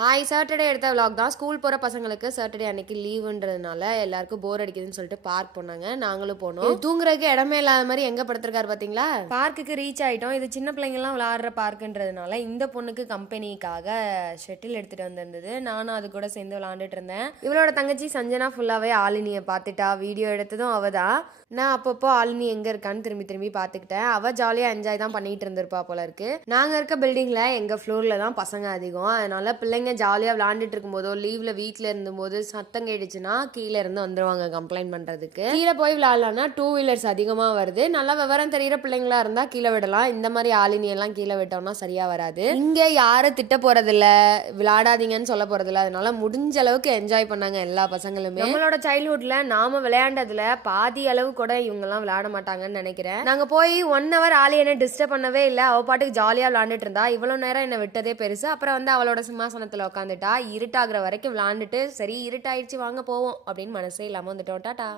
Hi Saturday எடுத்த vlog தான். School போகிற பசங்களுக்கு சாட்டர்டே அன்னைக்கு லீவுன்றதுனால எல்லாருக்கும் போர் அடிக்குதுன்னு சொல்லிட்டு பார்க் போனாங்க. நாங்களும் போனோம். தூங்குறதுக்கு இடமே இல்லாத மாதிரி எங்கே படுத்திருக்காரு பார்த்தீங்களா? பார்க்குக்கு ரீச் ஆகிட்டோம். இது சின்ன பிள்ளைங்கலாம் விளையாடுற பார்க்குன்றதுனால இந்த பொண்ணுக்கு கம்பெனிக்காக ஷட்டில் எடுத்துகிட்டு வந்திருந்தது. நானும் அது கூட சேர்ந்து விளாண்டுட்டு இருந்தேன். இவளோட தங்கச்சி சஞ்சனா ஃபுல்லாகவே ஆலினியை பார்த்துட்டா. வீடியோ எடுத்ததும் அவள் தான். நான் அப்பப்போ ஆலினி எங்கே இருக்கான்னு திரும்பி திரும்பி பார்த்துக்கிட்டேன். அவள் ஜாலியாக என்ஜாய் தான் பண்ணிட்டு இருந்திருப்பா போல இருக்கு. நாங்கள் இருக்க பில்டிங்கில் எங்கள் ஃப்ளோரில் தான் பசங்க அதிகம். அதனால பிள்ளைங்க ஜாலியாக விளாண்டுட்டு இருக்கும்போதோ லீவ்ல வீட்டில் இருந்தபோது சத்தம் கேட்டுச்சுன்னா கீழே இருந்து வந்துடுவாங்க கம்ப்ளைண்ட் பண்ணுறதுக்கு. கீழே போய் விளாட்லான்னா 2 வீலர்ஸ் அதிகமாக வருது. நல்லா விவரம் தெரிகிற பிள்ளைங்களா இருந்தால் கீழே விடலாம். இந்த மாதிரி ஆலினியெல்லாம் கீழே விட்டோம்னா சரியாக வராது. இங்கே யாரும் திட்ட போகிறதில்ல, விளையாடாதீங்கன்னு சொல்ல போகிறதில்ல. அதனால முடிஞ்ச அளவுக்கு என்ஜாய் பண்ணாங்க எல்லா பசங்களுமே. நம்மளோட சைல்ட்ஹுட்ல நாம விளையாண்டதுல பாதி அளவு கூட இவங்கெல்லாம் விளையாட மாட்டாங்கன்னு நினைக்கிறேன். நாங்கள் போய் 1 hour ஆலியனை டிஸ்டர்ப் பண்ணவே இல்லை. அவள் பாட்டுக்கு ஜாலியாக விளாண்டுட்டு இருந்தா. இவ்வளோ நேரம் என்னை விட்டதே பெருசு. அப்புறம் வந்து அவளோட சிம்மாசனத்தில் உட்காந்துட்டா. இருட்டாகிற வரைக்கும் விளாண்டுட்டு சரி இருட்டாயிடுச்சு வாங்க போவோம் அப்படின்னு மனசே இல்லாமல் வந்துட்டோம். டாடா.